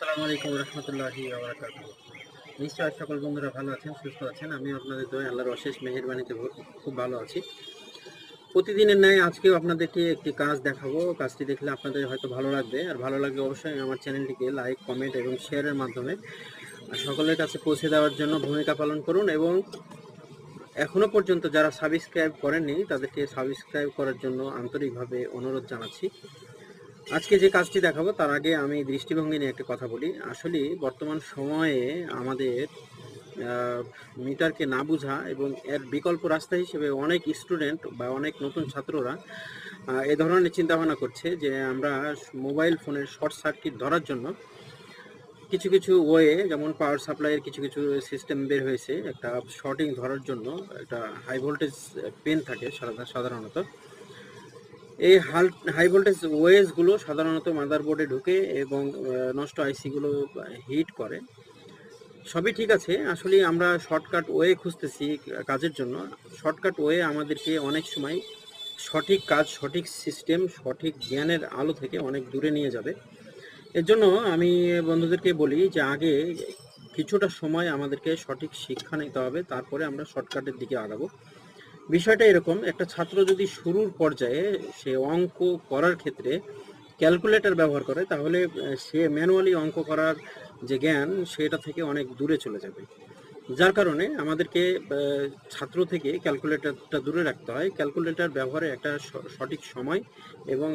আসসালামু আলাইকুম রহমতুল্লাহি নিশ্চয় সকল বন্ধুরা ভালো আছেন, সুস্থ আছেন? আমি আপনাদের দয় আল্লাহর অশেষ মেহেরবানিতে খুব ভালো আছি। প্রতিদিনের ন্যায় আজকেও আপনাদেরকে একটি কাজ দেখাবো। কাজটি দেখলে আপনাদের হয়তো ভালো লাগবে। আর ভালো লাগলে অবশ্যই আমার চ্যানেলটিকে লাইক, কমেন্ট এবং শেয়ারের মাধ্যমে সকলের কাছে পৌঁছে দেওয়ার জন্য ভূমিকা পালন করুন এবং এখনও পর্যন্ত যারা সাবস্ক্রাইব করেননি, তাদেরকে সাবস্ক্রাইব করার জন্য আন্তরিকভাবে অনুরোধ জানাচ্ছি। আজকে যে কাজটি দেখাবো, তার আগে আমি দৃষ্টিভঙ্গি নিয়ে একটা কথা বলি। আসলে বর্তমান সময়ে আমাদের মিটারকে না বোঝা এবং এর বিকল্প রাস্তা হিসেবে অনেক স্টুডেন্ট বা অনেক নতুন ছাত্ররা এ ধরনের চিন্তা ভাবনা করছে যে আমরা মোবাইল ফোনের শর্ট সার্কিট ধরার জন্য কিছু কিছু ওয়ে, যেমন পাওয়ার সাপ্লাইয়ের কিছু কিছু সিস্টেম বের হয়েছে। একটা শর্টিং ধরার জন্য একটা হাই ভোল্টেজ পেন থাকে সাধারণ- সাধারণত। এই হাই ভোল্টেজ ওয়েসগুলো সাধারণত মাদারবোর্ডে ঢুকে এবং নষ্ট আইসিগুলো হিট করে। সবই ঠিক আছে। আসলে আমরা শর্টকাট ওয়ে খুঁজতেছি কাজের জন্য। শর্টকাট ওয়ে আমাদেরকে অনেক সময় সঠিক কাজ, সঠিক সিস্টেম, সঠিক জ্ঞানের আলো থেকে অনেক দূরে নিয়ে যাবে। এর জন্য আমি বন্ধুদেরকে বলি যে, আগে কিছুটা সময় আমাদেরকে সঠিক শিক্ষা নিতে হবে, তারপরে আমরা শর্টকাটের দিকে আগাবো। বিষয়টা এরকম, একটা ছাত্র যদি শুরুর পর্যায়ে সে অঙ্ক করার ক্ষেত্রে ক্যালকুলেটর ব্যবহার করে, তাহলে সে ম্যানুয়ালি অঙ্ক করার যে জ্ঞান, সেটা থেকে অনেক দূরে চলে যাবে। যার কারণে আমাদেরকে ছাত্র থেকে ক্যালকুলেটরটা দূরে রাখতে হয়। ক্যালকুলেটর ব্যবহারে একটা সঠিক সময় এবং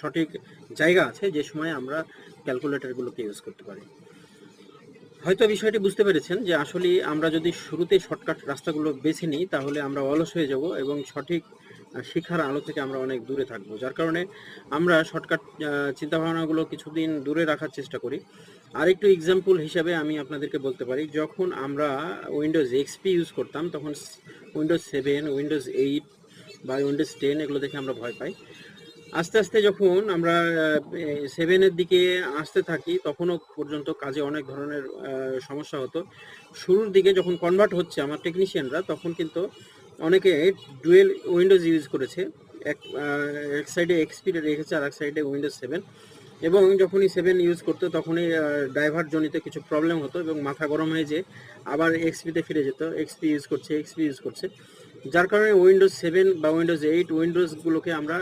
সঠিক জায়গা আছে যে সময় আমরা ক্যালকুলেটরগুলোকে ইউজ করতে পারি। হয়তো বিষয়টি বুঝতে পেরেছেন যে আসলে আমরা যদি শুরুতে শর্টকাট রাস্তাগুলো বেছে নিই, তাহলে আমরা অলস হয়ে যাব এবং সঠিক শিক্ষার আলো থেকে আমরা অনেক দূরে থাকব। যার কারণে আমরা শর্টকাট চিন্তাভাবনাগুলো কিছুদিন দূরে রাখার চেষ্টা করি। আরেকটু এক্সাম্পল হিসাবে আমি আপনাদেরকে বলতে পারি, যখন আমরা উইন্ডোজ এক্সপি ইউজ করতাম, তখন উইন্ডোজ সেভেন উইন্ডোজ এইট বা উইন্ডোজ টেন এগুলো দেখে আমরা ভয় পাই। আস্তে আস্তে যখন আমরা সেভেনের দিকে আসতে থাকি, তখনও পর্যন্ত কাজে অনেক ধরনের সমস্যা হতো। শুরুর দিকে যখন কনভার্ট হচ্ছে আমার টেকনিশিয়ানরা তখন কিন্তু অনেকে ডুয়েল উইন্ডোজ ইউজ করেছে। এক এক সাইডে এক্সপি রেখেছে আর এক সাইডে উইন্ডোজ সেভেন এবং যখনই সেভেন ইউজ করতো, তখনই ড্রাইভার জনিত কিছু প্রবলেম হতো এবং মাথা গরম হয়ে যে আবার এক্সপিতে ফিরে যেত। এক্সপি ইউজ করছে এক্সপি ইউজ করছে। যার কারণে উইন্ডোজ সেভেন বা উইন্ডোজ এইট উইন্ডোজগুলোকে আমরা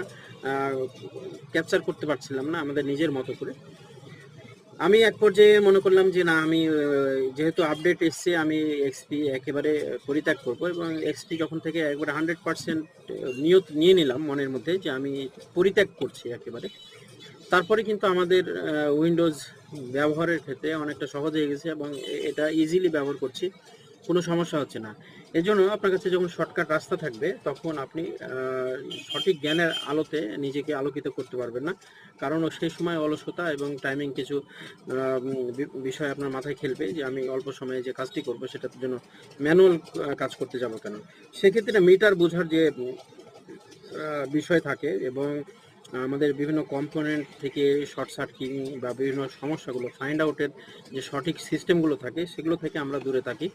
ক্যাপচার করতে পারছিলাম না আমাদের নিজের মতো করে। আমি এক পর্যায়ে মনে করলাম যে না, আমি যেহেতু আপডেট এসছে, আমি এক্সপি একেবারে পরিত্যাগ করব এবং এক্সপি যখন থেকে একবারে হান্ড্রেড পার্সেন্ট নিয়ত নিয়ে নিলাম মনের মধ্যে যে আমি পরিত্যাগ করছি একেবারে। তারপরে কিন্তু আমাদের উইন্ডোজ ব্যবহারের ক্ষেত্রে অনেকটা সহজ হয়ে গেছে এবং এটা ইজিলি ব্যবহার করছি, কোনো সমস্যা হচ্ছে না। এর জন্য আপনার কাছে যখন শর্টকাট রাস্তা থাকবে, তখন আপনি সঠিক জ্ঞানের আলোতে নিজেকে আলোকিত করতে পারবেন না। কারণ সেই সময় অলসতা এবং টাইমিং কিছু বিষয় আপনার মাথায় খেলবে যে আমি অল্প সময়ে যে কাজটি করব, সেটার জন্য ম্যানুয়াল কাজ করতে যাব কেন? সেক্ষেত্রে মিটার বোঝার যে বিষয় থাকে এবং আমাদের বিভিন্ন কম্পোনেন্ট থেকে শর্ট সার্কিং বা বিভিন্ন সমস্যাগুলো ফাইন্ড আউটের যে সঠিক সিস্টেমগুলো থাকে, সেগুলো থেকে আমরা দূরে থাকি।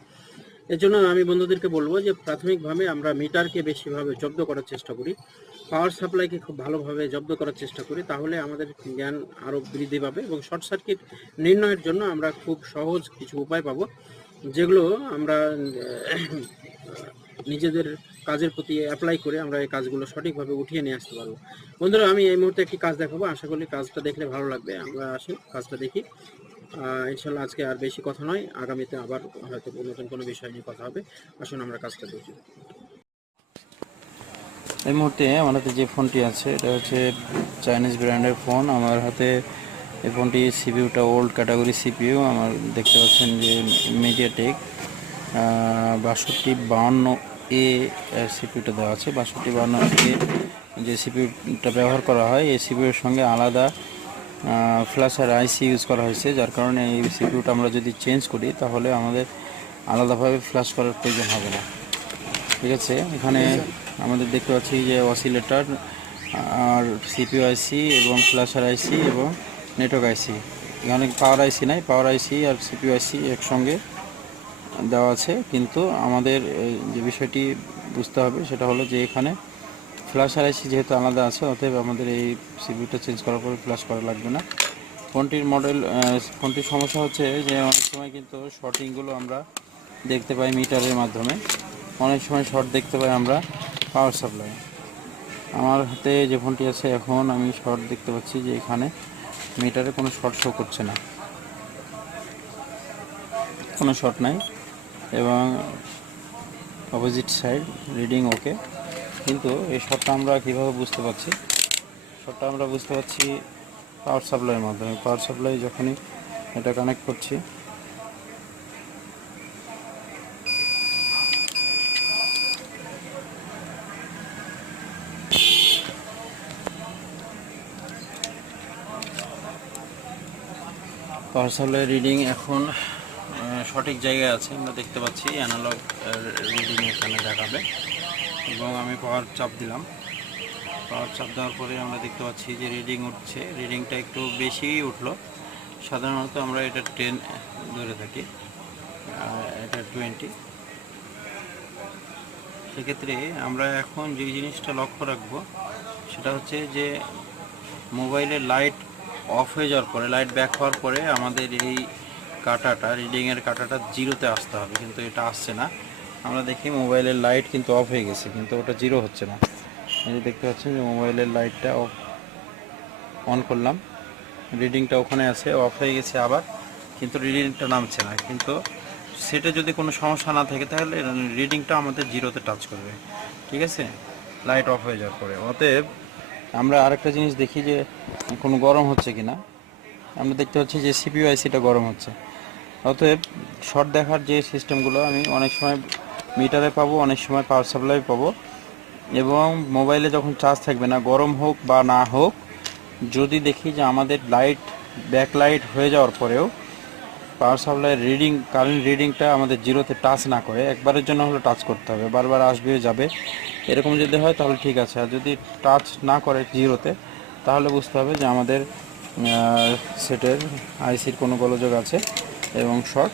এর জন্য আমি বন্ধুদেরকে বলব যে প্রাথমিকভাবে আমরা মিটারকে বেশিভাবে জব্দ করার চেষ্টা করি পাওয়ার সাপ্লাইকে খুব ভালোভাবে জব্দ করার চেষ্টা করি, তাহলে আমাদের জ্ঞান আরও বৃদ্ধি পাবে এবং শর্ট সার্কিট নির্ণয়ের জন্য আমরা খুব সহজ কিছু উপায় পাবো, যেগুলো আমরা নিজেদের কাজের প্রতি অ্যাপ্লাই করে আমরা এই কাজগুলো সঠিকভাবে উঠিয়ে নিয়ে আসতে পারব। বন্ধুরা, আমি এই মুহূর্তে একটি কাজ দেখাবো, আশা করি কাজটা দেখলে ভালো লাগবে, আমরা আসি, কাজটা দেখি। ইনশাল্লাহ আজকে আর বেশি কথা নয়। আগামীতে আবার হয়তো নতুন কোনো বিষয় নিয়ে কথা হবে। আসুন আমরা কাজটা দেখি। এই মুহূর্তে আমার হাতে যে ফোনটি আছে, এটা হচ্ছে চাইনিজ ব্র্যান্ডের ফোন আমার হাতে এই ফোনটি সিপিউটা ওল্ড ক্যাটাগরি সিপিইউ আমার দেখতে পাচ্ছেন যে মিডিয়াটেক বাষট্টি বাহান্ন এ সিপিউটা দেওয়া আছে। বাষট্টি বাহান্ন এ যে সিপিউটা ব্যবহার করা হয়, এই সিপিউর সঙ্গে আলাদা ফ্ল্যাশার আইসি ইউজ করা হয়েছে যার কারণে এই সিপিউটা আমরা যদি চেঞ্জ করি তাহলে আমাদের আলাদাভাবে ফ্ল্যাশ করার প্রয়োজন হবে না। ঠিক আছে? এখানে আমাদের দেখতে পাচ্ছি যে অসিলেটার আর সিপিউ আইসি এবং ফ্ল্যাশার আইসি এবং নেটওয়ার্ক আইসি এখানে পাওয়ার আইসি নাই পাওয়ার আইসি আর সিপিউ আইসি একসঙ্গে দেওয়া আছে কিন্তু আমাদের যে বিষয়টি বুঝতে হবে সেটা হলো যে এখানে ফ্ল্যাশার আইসি যেহেতু আলাদা আছে, অতএব আমাদের এই সিপিউটা চেঞ্জ করার পরে ফ্ল্যাশ করা লাগবে না। ফোনটির মডেল ফোনটির সমস্যা হচ্ছে যে অনেক সময় কিন্তু শর্টিংগুলো আমরা দেখতে পাই মিটারের মাধ্যমে। অনেক সময় শর্ট দেখতে পাই আমরা পাওয়ার সাপ্লাই আমার হাতে যে ফোনটি আছে এখন আমি শর্ট দেখতে পাচ্ছি যে এখানে মিটারে কোনো শর্ট শো করছে না। কোনো শর্ট নাই এবং অপোজিট সাইড রিডিং ওকে কিন্তু এই শর্টটা আমরা কীভাবে বুঝতে পারছি? শর্টটা আমরা বুঝতে পারছি পাওয়ার সাপ্লাইয়ের মাধ্যমে। পাওয়ার সাপ্লাই যখনই এটা কানেক্ট করছি পাওয়ার সাপ্লাই রিডিং এখন সঠিক জায়গায় আছে। আমরা দেখতে পাচ্ছি অ্যানালগ রিডিং এখানে দেখাবে। এবং আমি পাওয়ার চাপ দিলাম। পাওয়ার চাপ দেওয়ার পরে আমরা দেখতে পাচ্ছি যে রিডিং উঠছে। রিডিংটা একটু বেশিই উঠল। সাধারণত আমরা এটা টেন ধরে থাকি এটা টোয়েন্টি সেক্ষেত্রে আমরা এখন যে জিনিসটা লক্ষ্য রাখব, সেটা হচ্ছে যে মোবাইলের লাইট অফ হয়ে যাওয়ার পরে লাইট ব্যাক হওয়ার পরে আমাদের এই কাটাটা রিডিংয়ের কাটাটা জিরোতে আসতে হবে। কিন্তু এটা আসছে না। আমরা দেখি মোবাইলের লাইট কিন্তু অফ হয়ে গেছে, কিন্তু ওটা জিরো হচ্ছে না। এই দেখতে পাচ্ছেন যে মোবাইলের লাইটটা অফ অন করলাম। রিডিংটা ওখানে আছে অফ হয়ে গেছে আবার, কিন্তু রিডিংটা নামছে না। কিন্তু সেটা যদি কোনো সমস্যা না থাকে, তাহলে রিডিংটা আমাদের জিরোতে টাচ করবে। ঠিক আছে? লাইট অফ হয়ে যাওয়ার পরে। অতএব আমরা আরেকটা জিনিস দেখি যে কোনো গরম হচ্ছে কি না আমরা দেখতে পাচ্ছি যে সিপিইউ আইসিটা গরম হচ্ছে। অতএব শর্ট দেখার যে সিস্টেমগুলো আমি অনেক সময় মিটারে পাবো, অনেক সময় পাওয়ার সাপ্লাই পাবো। এবং মোবাইলে যখন চার্জ থাকবে না, গরম হোক বা না হোক, যদি দেখি যে আমাদের লাইট ব্যাক লাইট হয়ে যাওয়ার পরেও পাওয়ার সাপ্লাই রিডিং কারেন্ট রিডিংটা আমাদের জিরোতে টাচ না করে, একবারের জন্য হলে টাচ করতে হবে, বারবার আসবে যাবে। এরকম যদি হয় তাহলে ঠিক আছে, আর যদি টাচ না করে জিরোতে তাহলে বুঝতে হবে যে আমাদের সেটের আইসির কোনো গোলযোগ আছে এবং শর্ট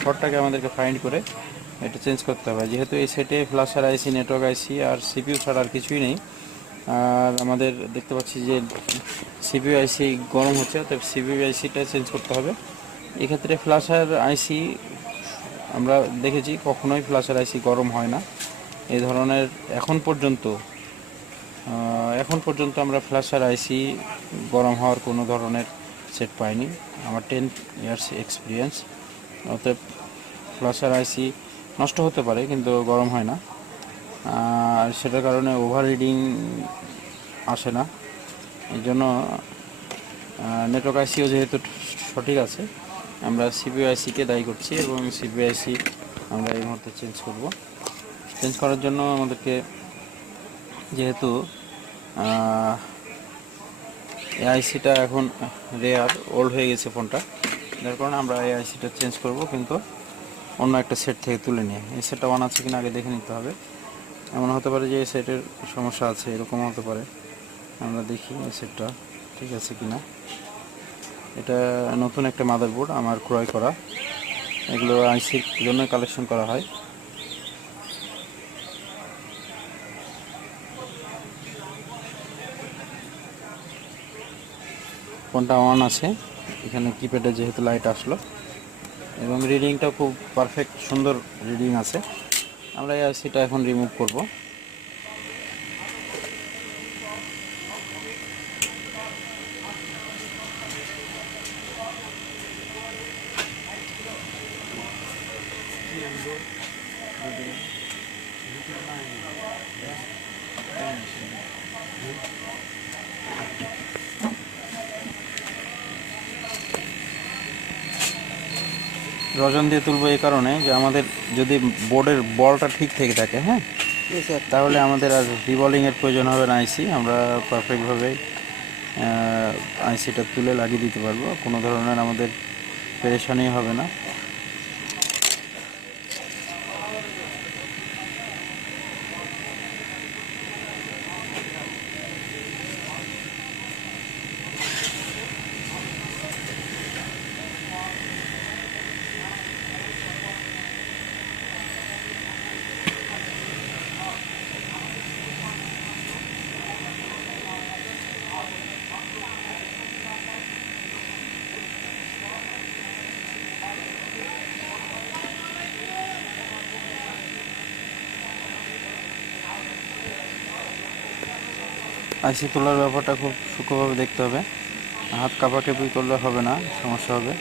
শর্টটাকে আমাদেরকে ফাইন্ড করে এটা চেঞ্জ করতে হবে। যেহেতু এই সেটে ফ্ল্যাশার আইসি নেটওয়ার্ক আইসি আর সিপিইউ ছাড়া আর কিছুই নেই। আর আমাদের দেখতে পাচ্ছি যে সিপিইউ আইসি গরম হচ্ছে অর্থাৎ সিপিইউ আইসিটা চেঞ্জ করতে হবে। এক্ষেত্রে ফ্ল্যাশার আইসি আমরা দেখেছি কখনোই ফ্ল্যাশার আইসি গরম হয় না। এই ধরনের এখন পর্যন্ত এখন পর্যন্ত আমরা ফ্ল্যাশার আইসি গরম হওয়ার কোনো ধরনের সেট পাইনি। আমার টেন ইয়ার্স এক্সপিরিয়েন্স অতএব ফ্ল্যাশার আইসি নষ্ট হতে পারে, কিন্তু গরম হয় না। আর সেটার কারণে ওভার রিডিং আসে না। এই জন্য নেটওয়ার্ক আইসিও যেহেতু সঠিক আছে, আমরা সিপিআইসিকে দায়ী করছি এবং সিপিআইসি আমরা এই মুহূর্তে চেঞ্জ করব। চেঞ্জ করার জন্য আমাদেরকে যেহেতু এআইসিটা এখন রেয়ার ওল্ড হয়ে গেছে ফোনটা যার কারণে আমরা এআইসিটা চেঞ্জ করব, কিন্তু একটা সেট থেকে তুলে নিয়ে। এই সেটটা অন আছে কিনা আগে দেখে নিতে হবে। এমন হতে পারে যে এই সেটের সমস্যা আছে এরকম হতে পারে। আমরা দেখি এই সেটটা ঠিক আছে কিনা। এটা নতুন একটা মাদারবোর্ড আমার ক্রয় করা। এগুলো আইসির জন্য কালেকশন করা হয়। ফোনটা অন আছে। এখানে কিপ্যাডে যেহেতু লাইট আসলো। এবং রিডিংটা খুব পারফেক্ট সুন্দর রিডিং আছে। আমরা আইসিটা এখন রিমুভ করব। রজন দিয়ে তুলবো এই কারণে যে আমাদের যদি বোর্ডের বলটা ঠিক থেকে থাকে হ্যাঁ? তাহলে আমাদের আর রিবলিংয়ের প্রয়োজন হবে না আইসি আমরা পারফেক্টভাবে আইসিটা তুলে লাগিয়ে দিতে পারব। কোনো ধরনের আমাদের পেরেশানি হবে না। আইসি তোলার ব্যাপারটা খুব সূক্ষ্মভাবে দেখতে হবে। হাত কাঁপাকাঁপি করলে হবে না সমস্যা হবে।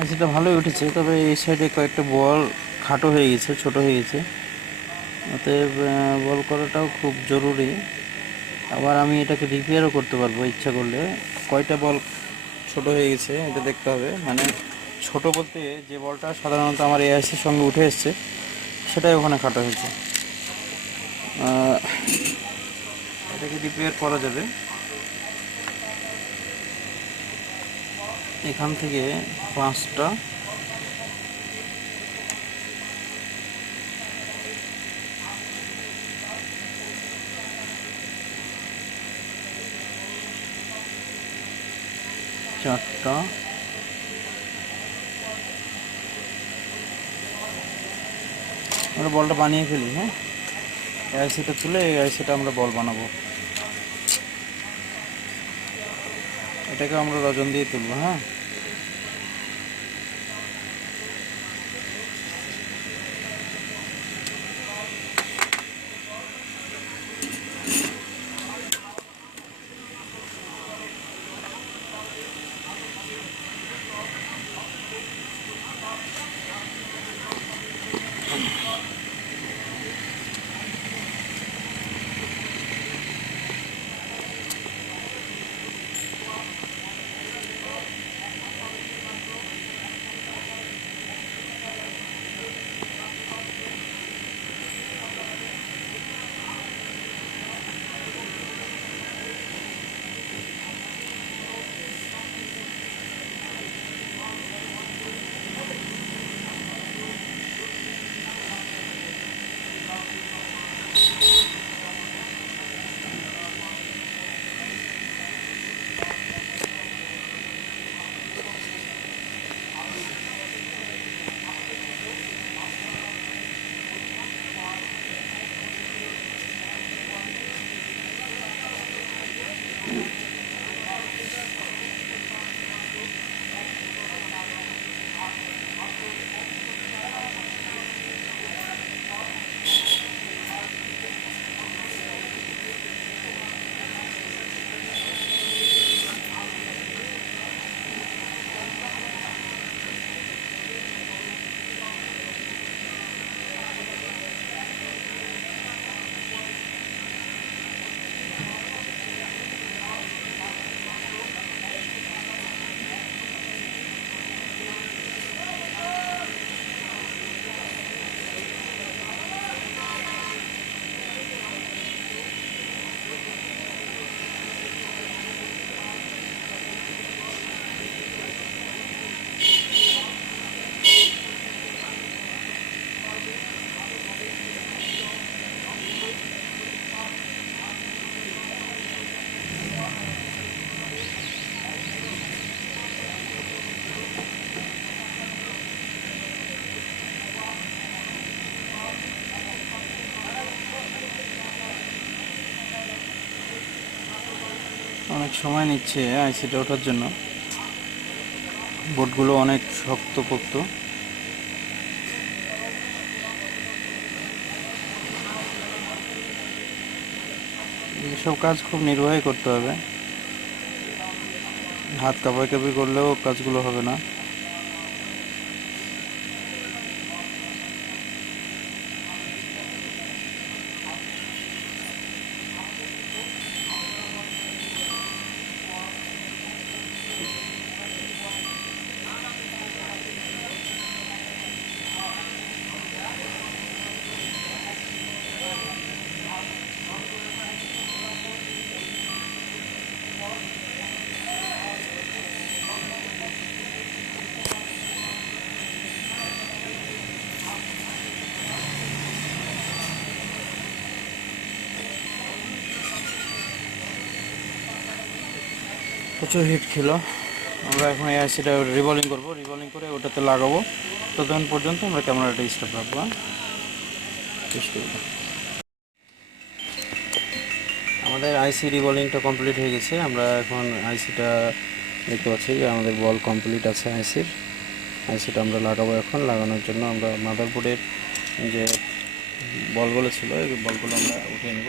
আইসিটা ভালোই উঠেছে, তবে এই সাইডে কয়েকটা বল খাটো হয়ে গেছে, ছোট হয়ে গেছে। অতএব বল করাটাও খুব জরুরি। আবার আমি এটাকে রিপেয়ারও করতে পারব, ইচ্ছা করলে। কয়টা বল ছোট হয়ে গেছে, এটা দেখতে হবে। মানে ছোট বলতে যে বলটা সাধারণত আমার এআইসির সঙ্গে উঠে এসছে, সেটাই ওখানে খাটো হয়েছে। এটাকে রিপেয়ার করা যাবে। এখান থেকে পাঁচটা। চারটা। আমরা বলটা বানিয়ে ফেলি হ্যাঁ? আইসিটা তুলে, এই আইসিটা আমরা বল বানাবো। এটাকে আমরা রজন দিয়ে তুলবো হ্যাঁ? অনেক সময় নিচ্ছে আইসিটা ওঠার জন্য। বোর্ডগুলো অনেক শক্ত পোক্ত এইসব কাজ খুব নির্বাহী করতে হবে। হাত কাঁপাকাঁপি করলেও কাজগুলো হবে না। প্রচুর হিট ছিল। আমরা এখন আইসিটা রিভলিং করব রিভলিং করে ওটাতে লাগাবো। ততক্ষণ পর্যন্ত আমরা ক্যামেরাটা স্টপ রাখব হ্যাঁ? আমাদের আইসি রিভলিংটা কমপ্লিট হয়ে গেছে। আমরা এখন আইসিটা দেখতে পাচ্ছি যে আমাদের বল কমপ্লিট আছে আইসির আইসিটা আমরা লাগাবো এখন। লাগানোর জন্য আমরা মাদারবোর্ডের যে বলগুলো ছিল, এই বলগুলো আমরা উঠিয়ে নেব।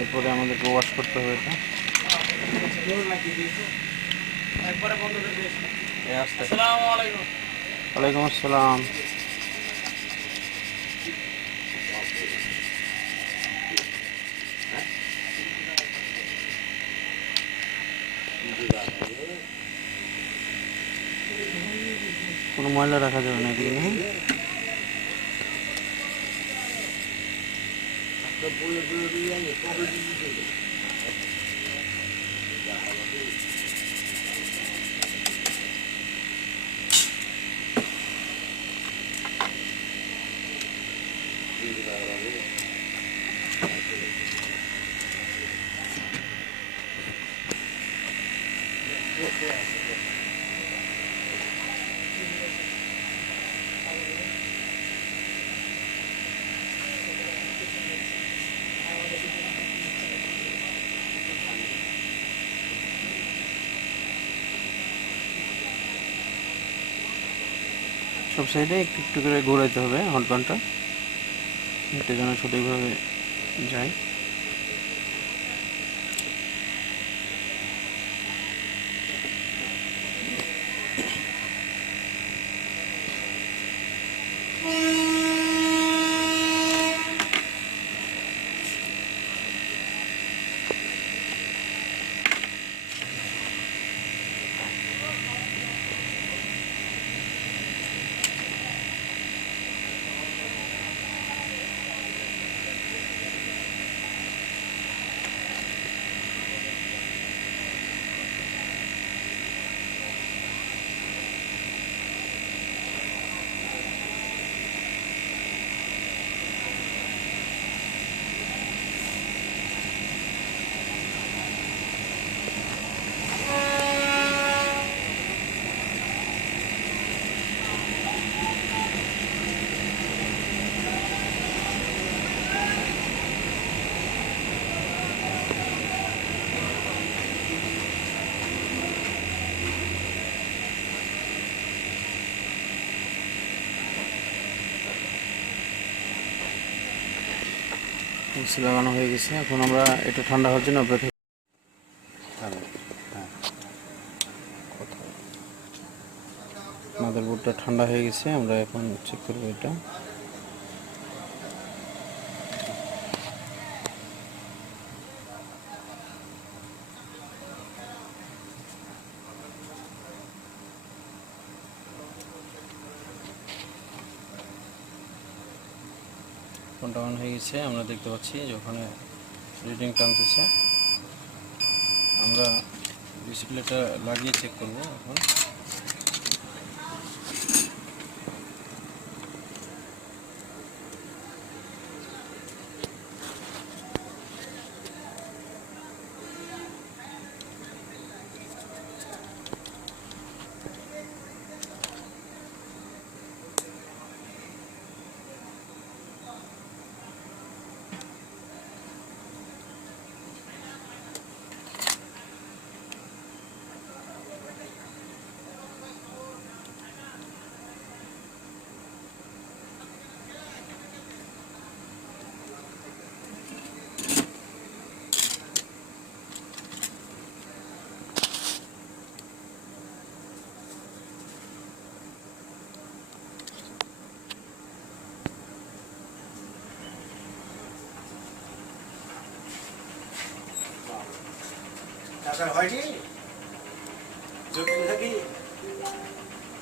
এরপরে আমাদেরকে ওয়াশ করতে হবে এটা। এই ওয়ালাইকুম আসসালাম। ময়লা রাখা যাবে না এগুলো না সব সাইডে একটু একটু করে ঘোরাইতে হবে হট গানটা এটা যেন সঠিকভাবে যায় এসি লাগানো হয়ে গেছে। এখন আমরা এটা ঠান্ডা হওয়ার জন্য অপেক্ষা মাদারবোর্ডটা ঠান্ডা হয়ে গেছে, আমরা এখন চেক করব এটা। গেছে আমরা দেখতে পাচ্ছি যে ওখানে রিডিং টানতেছে। আমরা ডিসপ্লেটা লাগিয়ে চেক করব এখন।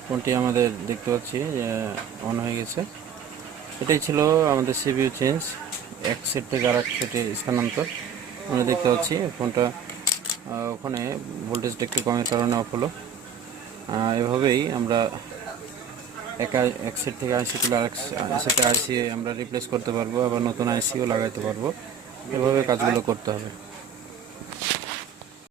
ফোনটি আমাদের দেখতে পাচ্ছি যে অন হয়ে গেছে। এটাই ছিল আমাদের সিপিইউ চেঞ্জ এক সেট থেকে আর এক সেটে স্থানান্তর। আমরা দেখতে পাচ্ছি, ফোনটা ওখানে ভোল্টেজটা একটু কমের কারণে অফ হলো। এভাবেই আমরা এক এক সেট থেকে আইসি তুলে আরেক সেটে আইসি আমরা রিপ্লেস করতে পারব, আবার নতুন আইসিও লাগাইতে পারব। এভাবে কাজগুলো করতে হবে।